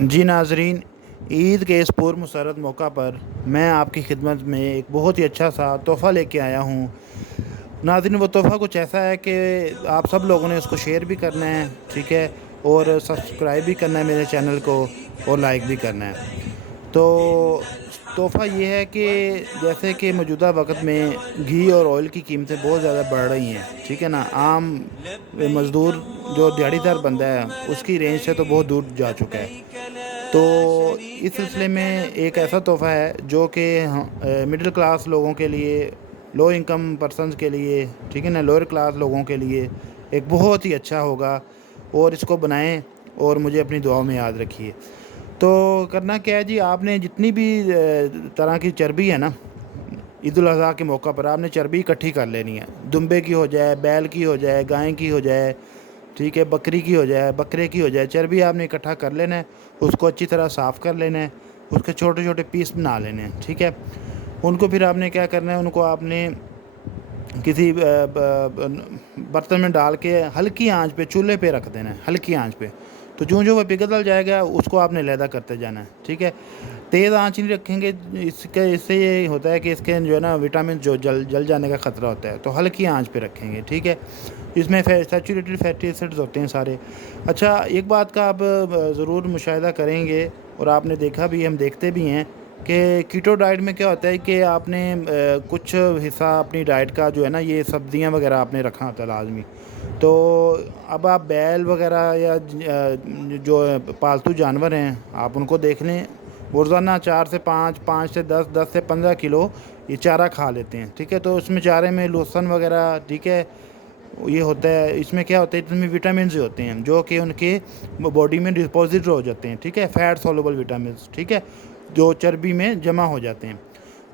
جی ناظرین، عید کے اس پر مسرت موقع پر میں آپ کی خدمت میں ایک بہت ہی اچھا سا تحفہ لے کے آیا ہوں۔ ناظرین، وہ تحفہ کچھ ایسا ہے کہ آپ سب لوگوں نے اس کو شیئر بھی کرنا ہے، ٹھیک ہے، اور سبسکرائب بھی کرنا ہے میرے چینل کو، اور لائک بھی کرنا ہے۔ تو تحفہ یہ ہے کہ جیسے کہ موجودہ وقت میں گھی اور آئل کی قیمتیں بہت زیادہ بڑھ رہی ہیں، ٹھیک ہے نا۔ عام مزدور جو دیہڑی دار بندہ ہے اس کی رینج سے تو بہت دور جا چکا ہے۔ تو اس سلسلے میں ایک ایسا تحفہ ہے جو کہ مڈل کلاس لوگوں کے لیے، لو انکم پرسنز کے لیے، ٹھیک ہے نا، لوئر کلاس لوگوں کے لیے ایک بہت ہی اچھا ہوگا، اور اس کو بنائیں اور مجھے اپنی دعاؤں میں یاد رکھیے۔ تو کرنا کیا ہے جی، آپ نے جتنی بھی طرح کی چربی ہے نا، عید الاضحیٰ کے موقع پر آپ نے چربی اکٹھی کر لینی ہے۔ دمبے کی ہو جائے، بیل کی ہو جائے، گائے کی ہو جائے، ٹھیک ہے، بکری کی ہو جائے، بکرے کی ہو جائے، چربی آپ نے اکٹھا کر لینا ہے۔ اس کو اچھی طرح صاف کر لینا ہے، اس کے چھوٹے چھوٹے پیس بنا لینے ہیں، ٹھیک ہے۔ ان کو پھر آپ نے کیا کرنا ہے، ان کو آپ نے کسی برتن میں ڈال کے ہلکی آنچ پہ چولہے پہ رکھ دینا ہے، ہلکی آنچ پہ۔ تو جو وہ پگھل جائے گا اس کو آپ نے علیحدہ کرتے جانا ہے، ٹھیک ہے۔ تیز آنچ نہیں رکھیں گے، اس سے یہ ہوتا ہے کہ اس کے جو ہے نا وٹامن جو جل جانے کا خطرہ ہوتا ہے، تو ہلکی آنچ پہ رکھیں گے، ٹھیک ہے۔ اس میں سیچوریٹڈ فیٹی ایسڈز ہوتے ہیں سارے۔ اچھا، ایک بات کا آپ ضرور مشاہدہ کریں گے، اور آپ نے دیکھا بھی، ہم دیکھتے بھی ہیں کہ کیٹو ڈائٹ میں کیا ہوتا ہے کہ آپ نے کچھ حصہ اپنی ڈائٹ کا جو ہے نا، یہ سبزیاں وغیرہ آپ نے رکھا ہوتا ہے لازمی۔ تو اب آپ بیل وغیرہ یا جو پالتو جانور ہیں آپ ان کو دیکھ لیں، روزانہ 4 سے 5، 5 سے 10، 10 سے 15 کلو یہ چارہ کھا لیتے ہیں، ٹھیک ہے۔ تو اس میں چارے میں لوسن وغیرہ، ٹھیک ہے، یہ ہوتا ہے، اس میں کیا ہوتا ہے، اس میں وٹامنز ہوتے ہیں جو کہ ان کے باڈی میں ڈپازٹ ہو جاتے ہیں، ٹھیک ہے، فیٹ سولوبل وٹامنز، ٹھیک ہے، جو چربی میں جمع ہو جاتے ہیں۔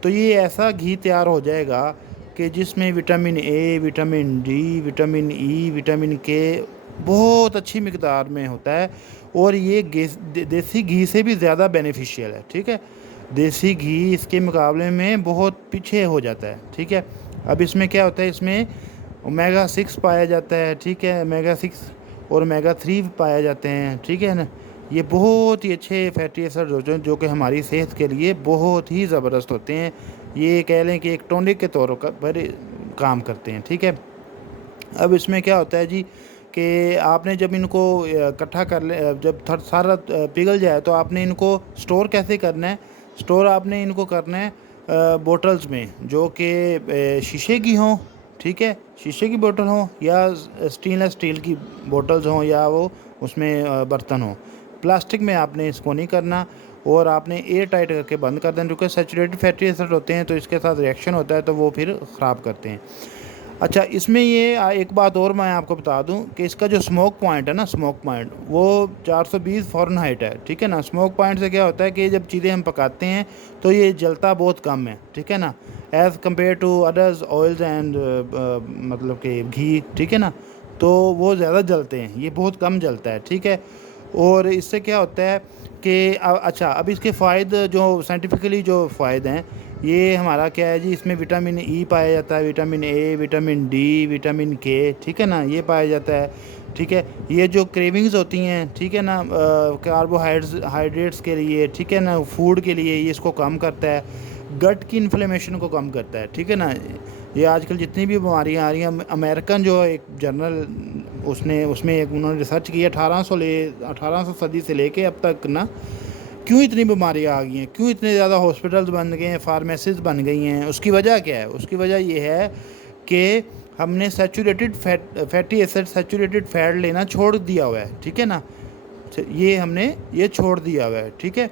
تو یہ ایسا گھی تیار ہو جائے گا کہ جس میں vitamin A, vitamin D, vitamin E, vitamin کے بہت اچھی مقدار میں ہوتا ہے، اور یہ دیسی گھی سے بھی زیادہ بینیفیشیل ہے، ٹھیک ہے۔ دیسی گھی اس کے مقابلے میں بہت پیچھے ہو جاتا ہے، ٹھیک ہے۔ اب اس میں کیا ہوتا ہے، اس میں اومیگا 6 پایا جاتا ہے، ٹھیک ہے، اومیگا 6 اور اومیگا 3 پائے جاتے ہیں، ٹھیک ہے نا۔ یہ بہت ہی اچھے فیٹی ایسڈ ہوتے ہیں جو کہ ہماری صحت کے لیے بہت ہی زبردست ہوتے ہیں۔ یہ کہہ لیں کہ ایک ٹونک کے طور پر کام کرتے ہیں، ٹھیک ہے۔ اب اس میں کیا ہوتا ہے جی کہ آپ نے جب ان کو اکٹھا کر لے، جب سارا پگھل جائے تو آپ نے ان کو سٹور کیسے کرنا ہے؟ سٹور آپ نے ان کو کرنا ہے بوٹلز میں، جو کہ شیشے کی ہوں، ٹھیک ہے، شیشے کی بوٹل ہوں یا اسٹینلیس اسٹیل کی بوٹلز ہوں، یا وہ اس میں برتن ہوں۔ پلاسٹک میں آپ نے اس کو نہیں کرنا، اور آپ نے ایئر ٹائٹ کر کے بند کر دینا، کیونکہ سیچوریٹڈ فیٹی ایسڈ ہوتے ہیں تو اس کے ساتھ ریئیکشن ہوتا ہے تو وہ پھر خراب کرتے ہیں۔ اچھا، اس میں یہ ایک بات اور میں آپ کو بتا دوں کہ اس کا جو اسموک پوائنٹ ہے نا، اسموک پوائنٹ وہ 420 فارنہائٹ ہے، ٹھیک ہے نا۔ اسموک پوائنٹ سے کیا ہوتا ہے کہ جب چیزیں ہم پکاتے ہیں تو یہ جلتا بہت کم ہے، ٹھیک ہے نا، as compare to others oils and مطلب کہ گھی، ٹھیک ہے نا۔ تو وہ زیادہ جلتے ہیں، یہ بہت کم جلتا ہے، ٹھیک ہے۔ اور اس سے کیا ہوتا ہے کہ اچھا، اب اس کے فائدے جو سائنٹیفکلی جو فائدے ہیں، یہ ہمارا کیا ہے جی، اس میں وٹامن ای پایا جاتا ہے، vitamin A, vitamin D, vitamin کے، ٹھیک ہے نا، یہ پایا جاتا ہے، ٹھیک ہے۔ یہ جو کریونگز ہوتی ہیں، ٹھیک ہے نا، کاربوہائیڈریٹس کے لیے، ٹھیک ہے نا، فوڈ کے لیے، یہ اس کو کم کرتا ہے، گٹ کی انفلیمیشن کو کم کرتا ہے، ٹھیک ہے نا۔ یہ آج کل جتنی بھی بیماریاں آ رہی ہیں، امریکن جو ایک جرنل اس میں ایک انہوں نے ریسرچ کی ہے 1800 صدی سے لے کے اب تک نا، کیوں اتنی بیماریاں آ گئی ہیں، کیوں اتنے زیادہ ہاسپٹلز بن گئے ہیں، فارمیسیز بن گئی ہیں، اس کی وجہ کیا ہے؟ اس کی وجہ یہ ہے کہ ہم نے saturated fatty acid, saturated fat لینا چھوڑ دیا ہوا ہے، ٹھیک ہے نا۔ یہ ہم نے یہ چھوڑ دیا ہوا ہے، ٹھیک ہے۔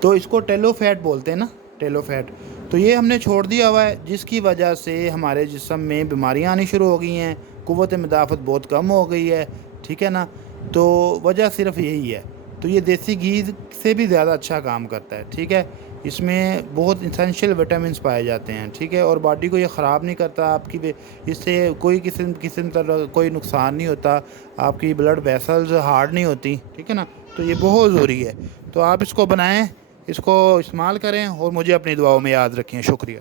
تو اس کو ٹیلو فیٹ بولتے ہیں نا، ٹیلو فیٹ۔ تو یہ ہم نے چھوڑ دیا ہوا ہے، جس کی وجہ سے ہمارے جسم میں بیماریاں آنی شروع ہو گئی ہیں، قوت مدافعت بہت کم ہو گئی ہے، ٹھیک ہے نا۔ تو وجہ صرف یہی ہے۔ تو یہ دیسی گھی سے بھی زیادہ اچھا کام کرتا ہے، ٹھیک ہے۔ اس میں بہت اسینشیل وٹامنس پائے جاتے ہیں، ٹھیک ہے، اور باڈی کو یہ خراب نہیں کرتا آپ کی، اس سے کوئی قسم طرح کوئی نقصان نہیں ہوتا، آپ کی بلڈ ویسلز ہارڈ نہیں ہوتی، ٹھیک ہے نا۔ تو یہ بہت ضروری ہے، تو آپ اس کو بنائیں، اس کو استعمال کریں، اور مجھے اپنی دعاؤں میں یاد رکھیں۔ شکریہ۔